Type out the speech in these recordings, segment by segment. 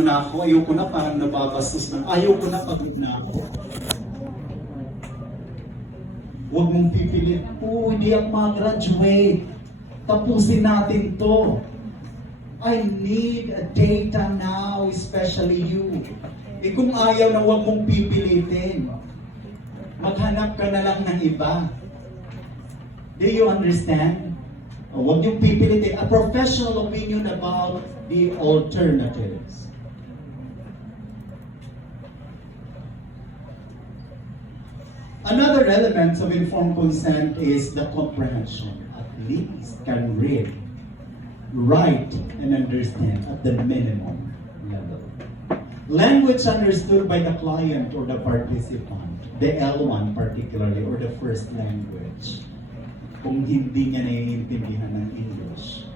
ano na ako, ayoko na parang nababastos na, ayoko na pagod na ako. Huwag mong pipilit, hindi ako mag-graduate. Tapusin natin to. I need a data now, especially you. Kung ayaw na huwag mong pipilitin, maghanap ka na lang ng iba. Do you understand? Huwag yung pipilitin. A professional opinion about the alternatives. Another element of informed consent is the comprehension. At least can read, write, and understand at the minimum level. Language understood by the client or the participant, the L1 particularly, or the first language, kung hindi niya naiintindihan ng English.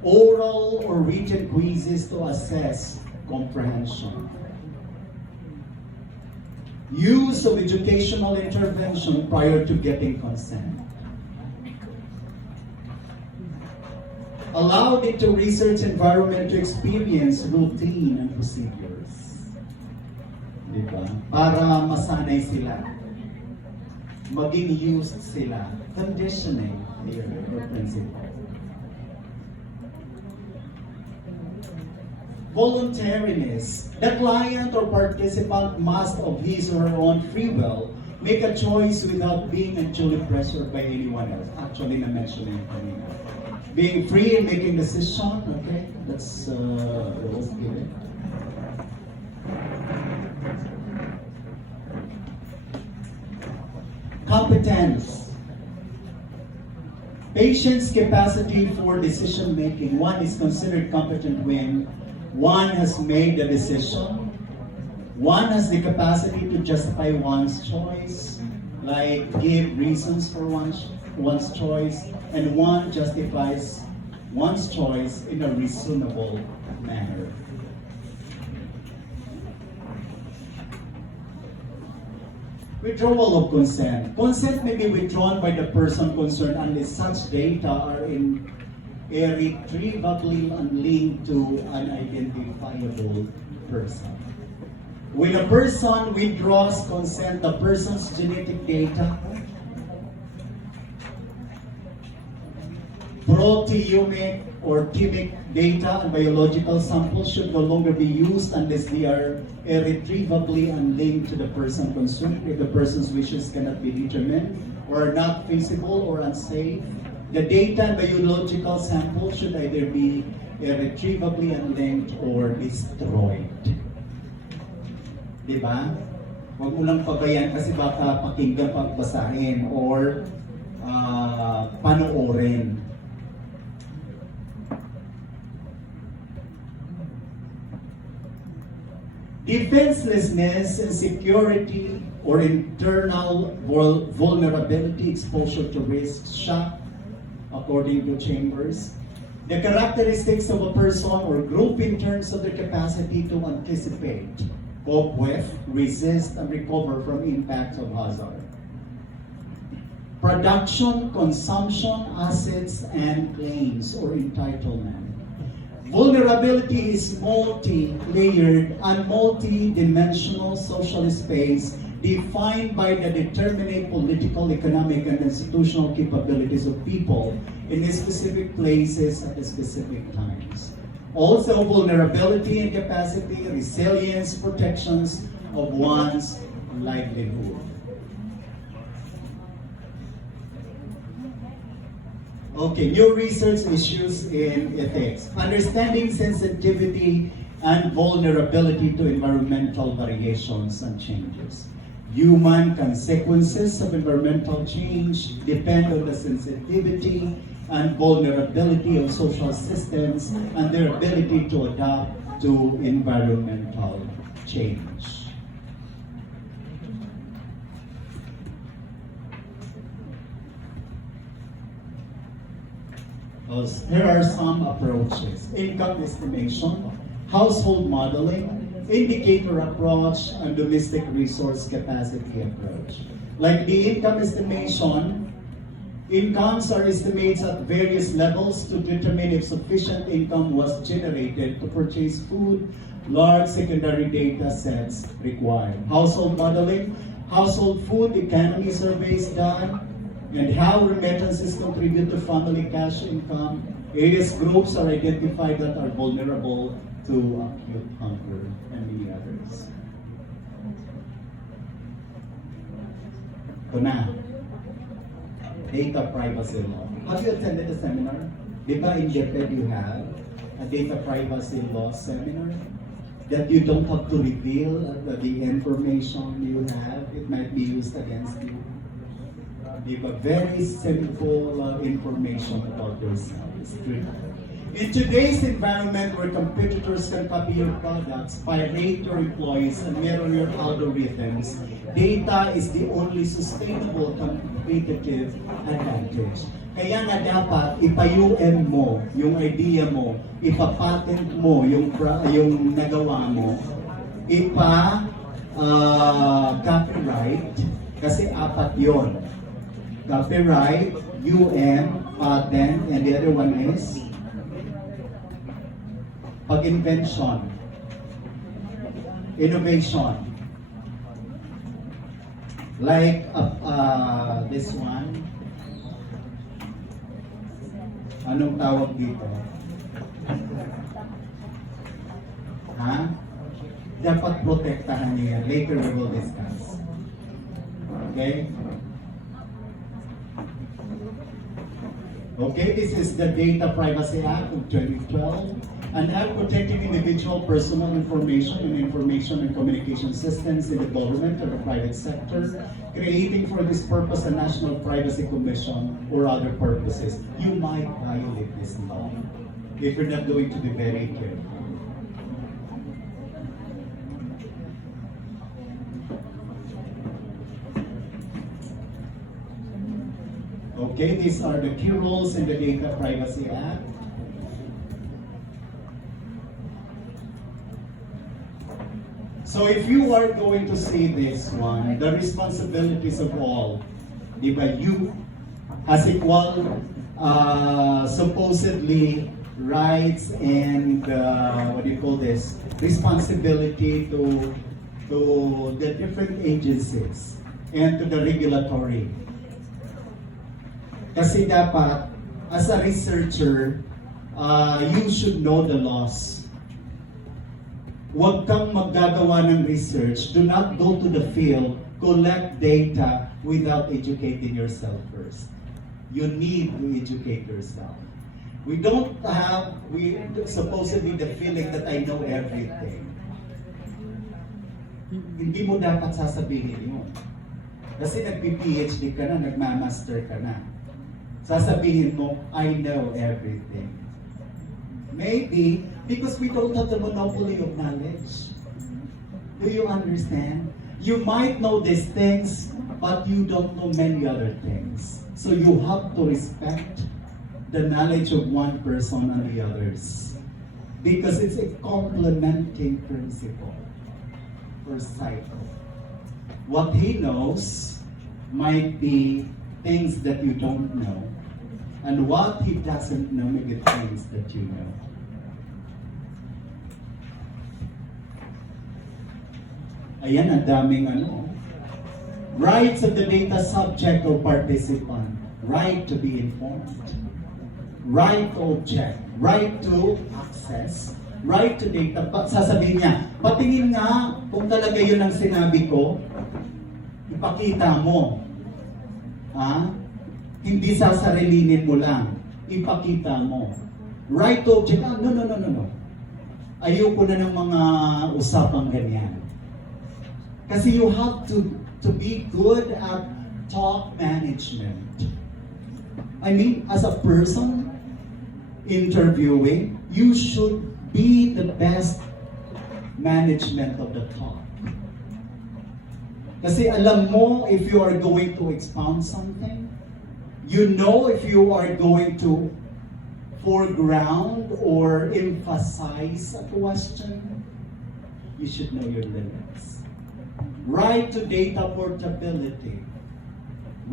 Oral or written quizzes to assess comprehension. Use of educational intervention prior to getting consent. Allowed into research environment to experience routine and procedures. Diba? Para masanay sila. Maging used sila. Conditioning or principle. Voluntariness. The client or participant must, of his or her own free will, make a choice without being unduly pressured by anyone else. Actually, na-mention yun kanina. Being free in making decision, okay? That's okay. Competence. Patient's capacity for decision making. One is considered competent when one has made the decision. One has the capacity to justify one's choice, like give reasons for one's choice, and one justifies one's choice in a reasonable manner. Withdrawal of consent. Consent may be withdrawn by the person concerned unless such data are irretrievably linked to an identifiable person. When a person withdraws consent, the person's genetic data, proteomic or chemic data and biological samples should no longer be used unless they are irretrievably unlinked to the person concerned. If the person's wishes cannot be determined or are not feasible or unsafe, the data and biological samples should either be irretrievably unlinked or destroyed. Diba? Huwag mo lang pabayan kasi baka pakinggan pagbasahin or panoorin. Defenselessness, insecurity, or internal vulnerability, exposure to risk, shock, according to Chambers. The characteristics of a person or group in terms of their capacity to anticipate, cope with, resist, and recover from impacts of hazard. Production, consumption, assets, and claims or entitlement. Vulnerability is multi-layered and multi-dimensional social space defined by the determinate political, economic, and institutional capabilities of people in specific places at specific times. Also, vulnerability and capacity, resilience, protections of one's livelihood. Okay, new research issues in ethics. Understanding sensitivity and vulnerability to environmental variations and changes. Human consequences of environmental change depend on the sensitivity and vulnerability of social systems and their ability to adapt to environmental change. Here are some approaches. Income estimation, household modeling, indicator approach, and domestic resource capacity approach. Like the income estimation, incomes are estimated at various levels to determine if sufficient income was generated to purchase food, Large secondary data sets required. Household modeling, household food economy surveys done, and how remittances contribute to family cash income. Various groups are identified that are vulnerable to acute hunger, and many others. Ito na. Data privacy law. Have you attended the seminar? Di ba in DepEd you have a data privacy law seminar? That you don't have to reveal the information you have. It might be used against you. Give a very simple information about yourself. It's true. In today's environment where competitors can copy your products, pirate your employees, and mirror your algorithms, data is the only sustainable competitive advantage. Kaya nga dapat ipa-UN mo yung idea mo, ipa-patent mo yung nagawa mo, ipa-copyright, kasi apat yon. Copyright, UN, patent, and the other one is pag-invention, innovation. Like this one, anong tawag dito? Ha? Dapat protektahan niya. Later we will discuss. Okay? Okay, this is the Data Privacy Act of 2012, an act protecting individual personal information and communication systems in the government or the private sector, creating for this purpose a National Privacy Commission or other purposes. You might violate this law if you're not going to be very careful. Okay, these are the key rules in the Data Privacy Act. So if you are going to see this one, the responsibilities of all, diba, you has equal supposedly rights and what do you call this, responsibility to the different agencies and to the regulatory. Kasi dapat, as a researcher, you should know the laws. Huwag kang maggagawa ng research. Do not go to the field, collect data without educating yourself first. You need to educate yourself. We supposedly the feeling that I know everything. Hindi mo dapat sasabihin yun. Kasi nagpi-PhD ka na, nagma-master ka na. Sasabihin mo, I know everything. Maybe because we don't have the monopoly of knowledge. Do you understand? You might know these things, but you don't know many other things. So you have to respect the knowledge of one person and the others. Because it's a complementing principle or cycle. What he knows might be things that you don't know. And what he doesn't know may be things that you know. Ayan, ang daming rights of the data subject or participant. Right to be informed. Right to object. Right to access. Right to data. Sasabihin niya, patingin nga kung talaga yun ang sinabi ko, ipakita mo. Ha? Hindi sasarilinin mo lang. Ipakita mo. Right to object. No. Ayoko na ng mga usapang ganyan. Kasi you have to be good at talk management. I mean, as a person interviewing, you should be the best management of the talk. Kasi alam mo if you are going to expound something, you know if you are going to foreground or emphasize a question, you should know your limits. Right to data portability,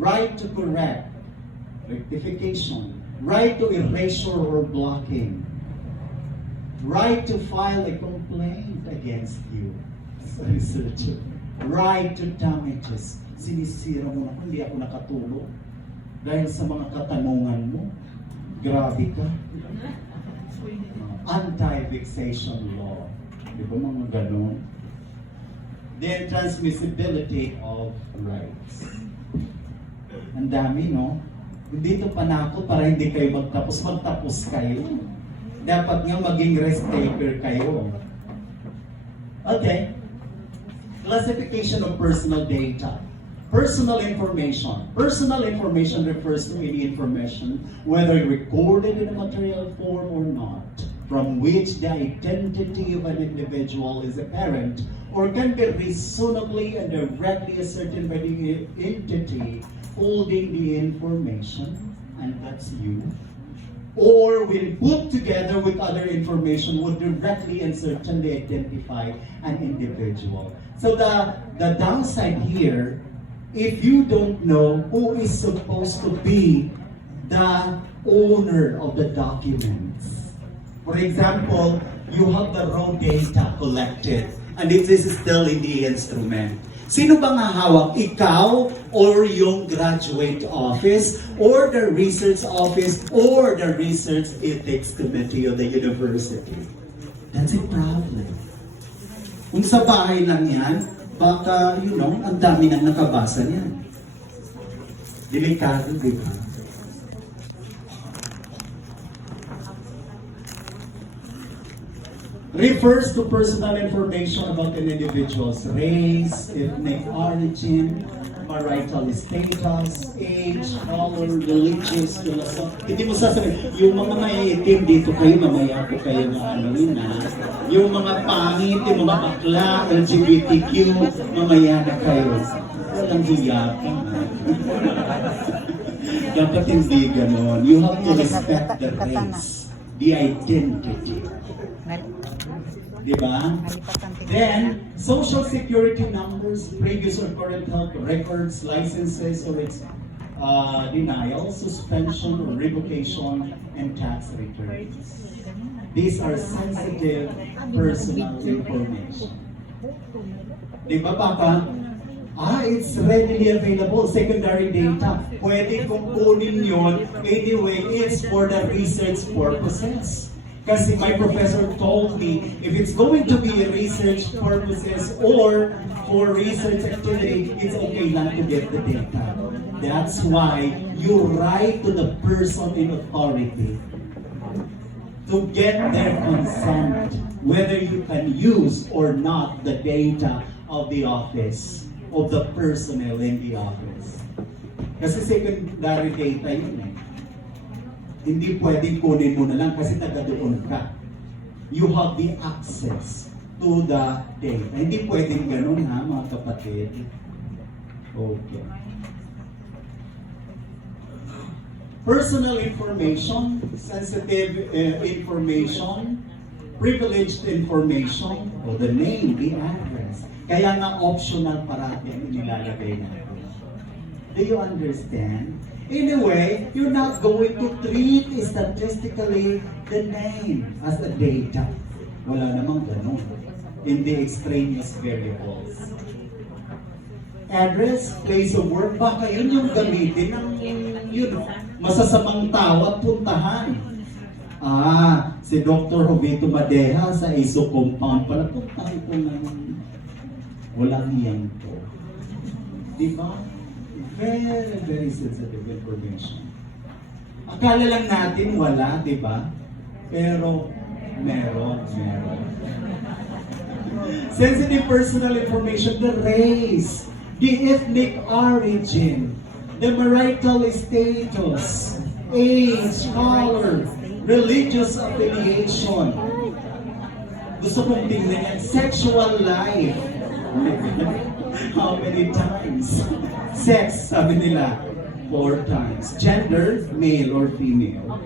right to correct, rectification, right to erasure or blocking, Right to file a complaint against you as a researcher. Right to damages. Sinisira mo na, hindi ako nakatulog. Dahil sa mga katanungan mo, grabe ka. Anti-vexation law. Di ba mga ganon? Then transmissibility of rights. Ang dami, no? Dito pa na ako para hindi kayo magtapos kayo. Dapat nga maging risk taker kayo. Okay. Classification of personal data. Personal information. Personal information refers to any information, whether recorded in a material form or not, from which the identity of an individual is apparent or can be reasonably and directly ascertained by the entity holding the information, and that's you, or when put together with other information would directly and certainly identify an individual. So the downside here, if you don't know who is supposed to be the owner of the documents. For example, you have the raw data collected and this is still in the instrument. Sino bang hahawak? Ikaw or yung graduate office or the research office or the research ethics committee of the university? That's a problem. Kung sa bahay lang yan, baka, ang dami nang nakabasa niyan. Delikado, di ba? Refers to personal information about an individual's race, ethnic origin, marital status, age, color, religious, philosophy. Hindi mo sasabihin, yung mga maiitim dito kayo, mamaya ko kayo na yung mga pangit, yung mga bakla, LGBTQ, mamaya na kayo. Walang hiyakan. Dapat hindi ganon. You have to respect the race, the identity. Diba? Then, social security numbers, previous or current health records, licenses or its denial, suspension or revocation, and tax returns. These are sensitive personal information. Diba, Papa? It's readily available, secondary data. Pwede kong kunin yun. Anyway, it's for the research purposes. Kasi my professor told me, if it's going to be research purposes or for research activity, it's okay not to get the data. That's why you write to the person in authority to get their consent, whether you can use or not the data of the office, of the personnel in the office. Kasi secondary data yun eh. Hindi pwedeng kunin mo na lang kasi taga doon ka. You have the access to the data. Hindi pwedeng ganun ha, mga kapatid. Okay. Personal information, sensitive information, privileged information, o the name, the address. Kaya nga optional parati ang nilalagay natin. Do you understand? Anyway, you're not going to treat statistically the name as a data. Wala namang ganun. In the extraneous variables. Address, place of work, baka yun yung gamitin ng masasamang tao at puntahan. Si Dr. Jovito Madeja sa ISO compound pala, puntahan ko naman. Walang hiyang to. Diba? Very, very sensitive information. Akala lang natin wala, di ba? Pero meron. Sensitive personal information, the race, the ethnic origin, the marital status, age, color, religious affiliation. Gusto kong tingnan yan, sexual life. How many times? Sex, sabi nila, 4 times. Gender, male or female.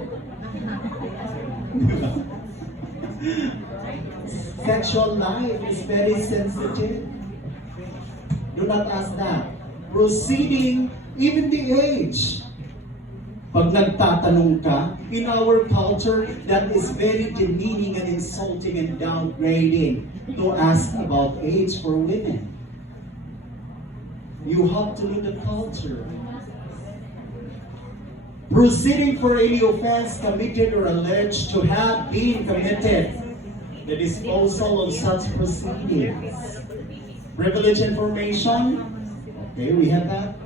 Sexual life is very sensitive. Do not ask that. Proceeding, even the age. Pag nagtatanong ka, in our culture, that is very demeaning and insulting and downgrading to ask about age for women. You have to know the culture. Proceeding for any offense committed or alleged to have been committed, the disposal of such proceedings. Privilege information, okay, we have that.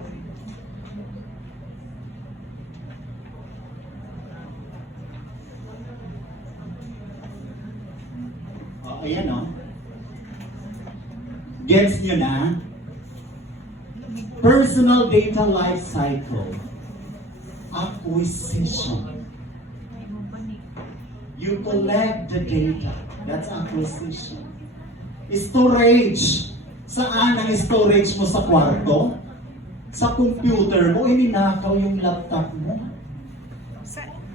Ayan o. Gets nyo na? Personal data life cycle. Acquisition. You collect the data. That's acquisition. Storage. Saan ang storage mo sa kwarto? Sa computer mo, ininakaw yung laptop mo.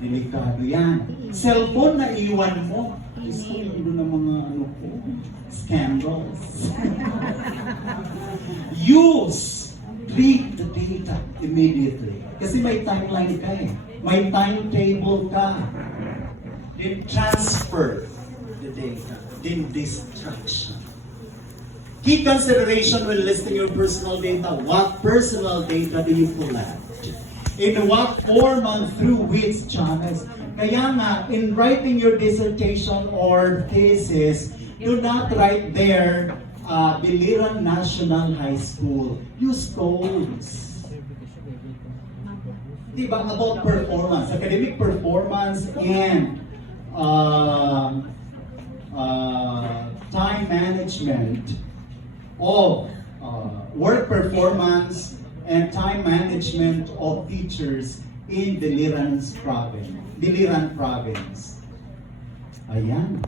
Delikado yan. Cellphone na iwan mo. Gusto yun ng mga scandals. Use. Treat the data immediately. Kasi may timeline ka eh. May timetable ka. Then transfer the data. Then distraction. Key consideration when listing your personal data. What personal data do you collect? In what form and through which channels? Kaya nga, in writing your dissertation or thesis, do not write there, Biliran National High School. Use codes. Diba? About performance, academic performance and time management of work performance and time management of teachers in Biliran province. Ayan.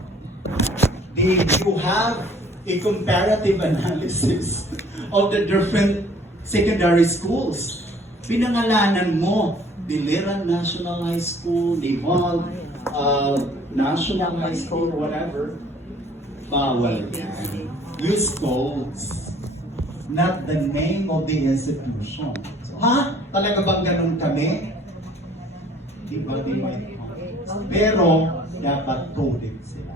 Did you have a comparative analysis of the different secondary schools? Pinangalanan mo, Biliran National High School, Naval National High School, whatever. Bawal yan. Use codes, not the name of the institution. So, talaga bang ganun kami? Diba? Pero, dapat coded sila.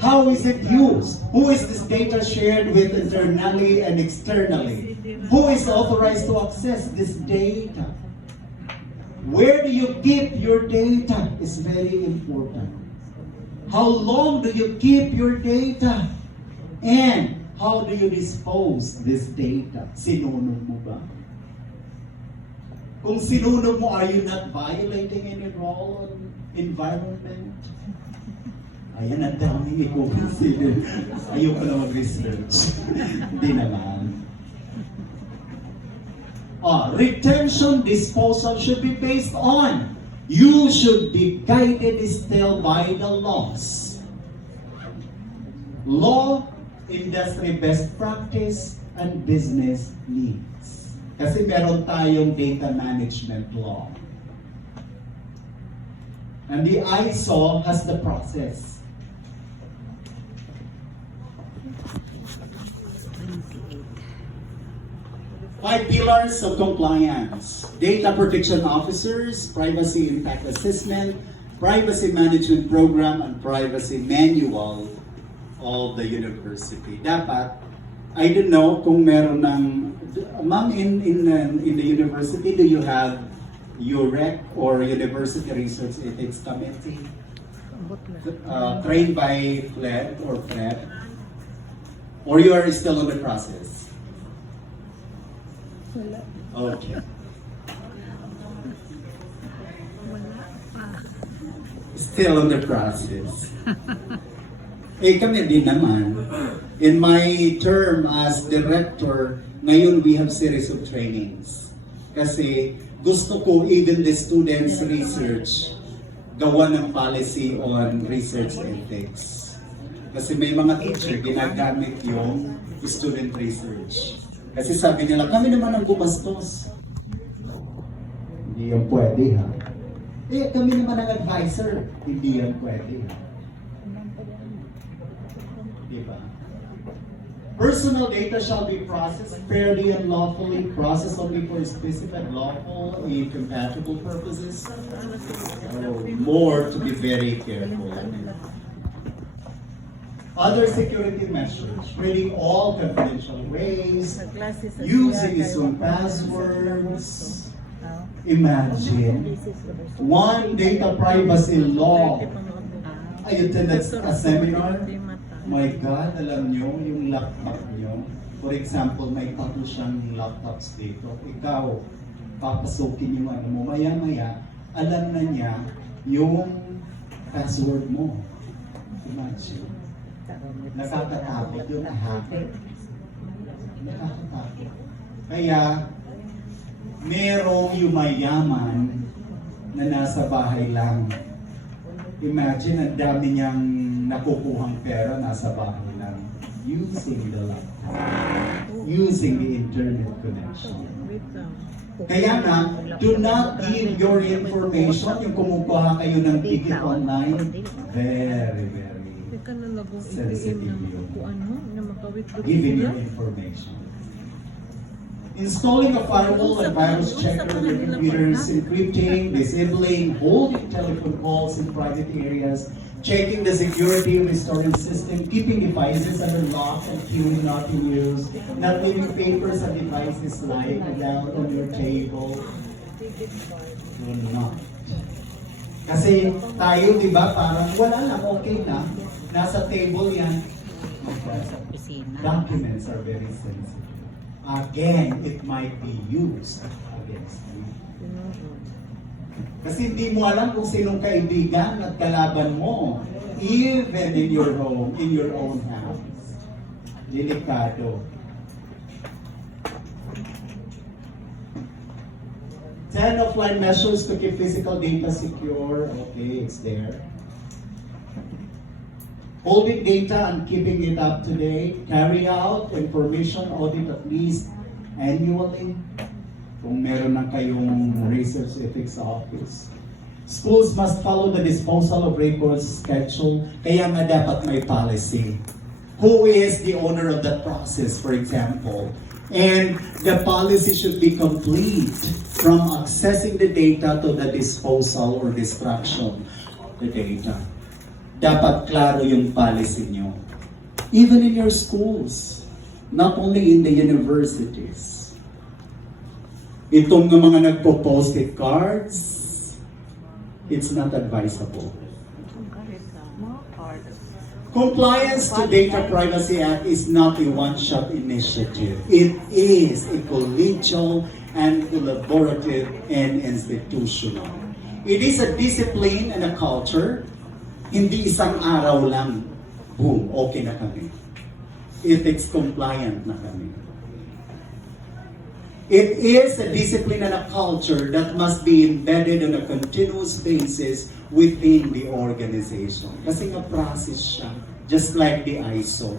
How is it used? Who is this data shared with internally and externally? Who is authorized to access this data? Where do you keep your data? Is very important. How long do you keep your data? And how do you dispose this data? Sinunog mo ba? Kung sinunog mo, are you not violating any role on environment? Ayan, ang daming i-consider. Ayoko na mag-research. Hindi naman. Retention disposal should be based on. You should be guided still by the laws. Law, industry best practice, and business needs. Kasi meron tayong data management law. And the ISO has the process. Five pillars of compliance: data protection officers, privacy impact assessment, privacy management program, and privacy manual of the university. Dapat, I don't know kung meron ng, ma'am, in the university, do you have UREC or University Research Ethics Committee? Trained by FLED or FLED? Or you are still in the process? Okay. Still in the process. Kami din naman. In my term as director, ngayon we have series of trainings. Kasi gusto ko even the students research, gawa ng policy on research ethics. Kasi may mga teacher ginagamit yung student research. Kasi sabi nila, kami naman ang gumastos. Hindi yan pwede, ha? Kami naman ang advisor. Hindi yan pwede, ha? Diba? Personal data shall be processed fairly and lawfully, processed only for specified lawful and compatible purposes. More to be very careful. Other security measures, reading all confidential ways, using its own passwords. Imagine, one data privacy law. I attended a seminar. My God, alam nyo, yung laptop nyo, for example, may tatlo siyang laptops dito. Ikaw, papasukin yung ano mo, maya-maya, alam na niya yung password mo. Imagine. Nakakatakot yung hacker. Nakakatakot. Kaya, merong yumayaman na nasa bahay lang. Imagine, ang dami niyang nakukuhang pera nasa bahay lang. Using the laptop. Using the internet connection. Kaya nga, do not give your information, yung kumukuha kayo ng ticket online, very, very sensitive yun. Giving your information. Installing a firewall and virus checker on your computers, encrypting, disabling, holding telephone calls in private areas, checking the security of the storage system, keeping devices under lock and key not in use, not leaving papers and devices lying around on your table. Do not. Kasi tayo, di ba, parang wala lang, okay na. Nasa table yan. Documents are very sensitive. Again, it might be used against you. Kasi hindi mo alam kung sinong kaibigan at kalaban mo, even in your home, in your own house. Delikado. 10 offline measures to keep physical data secure. Okay, it's there. Holding data and keeping it up to date. Carry out information audit at least annually. Kung meron na kayong research ethics office. Schools must follow the disposal of records schedule. Kaya nga dapat may policy. Who is the owner of that process, for example? And the policy should be complete from accessing the data to the disposal or destruction of the data. Dapat klaro yung policy nyo. Even in your schools, not only in the universities. Itong mga nagpo-post-it cards, it's not advisable. Compliance to Data Privacy Act is not a one-shot initiative. It is a collegial and collaborative and institutional. It is a discipline and a culture. Hindi isang araw lang, boom, okay na kami. Ethics compliant na kami. It is a discipline and a culture that must be embedded on a continuous basis within the organization. Kasi nga process siya, just like the ISO.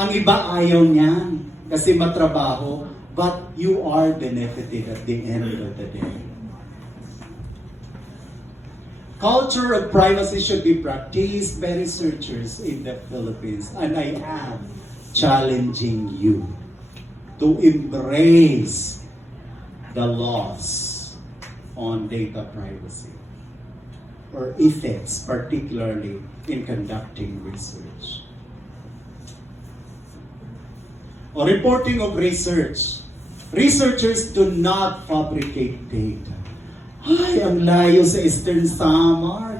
Ang iba ayaw niyan kasi matrabaho, but you are benefited at the end of the day. Culture of privacy should be practiced by researchers in the Philippines, and I am challenging you to embrace the laws on data privacy or ethics, particularly in conducting research. On reporting of research, researchers do not fabricate data. Ay, ang layo sa Eastern Samar.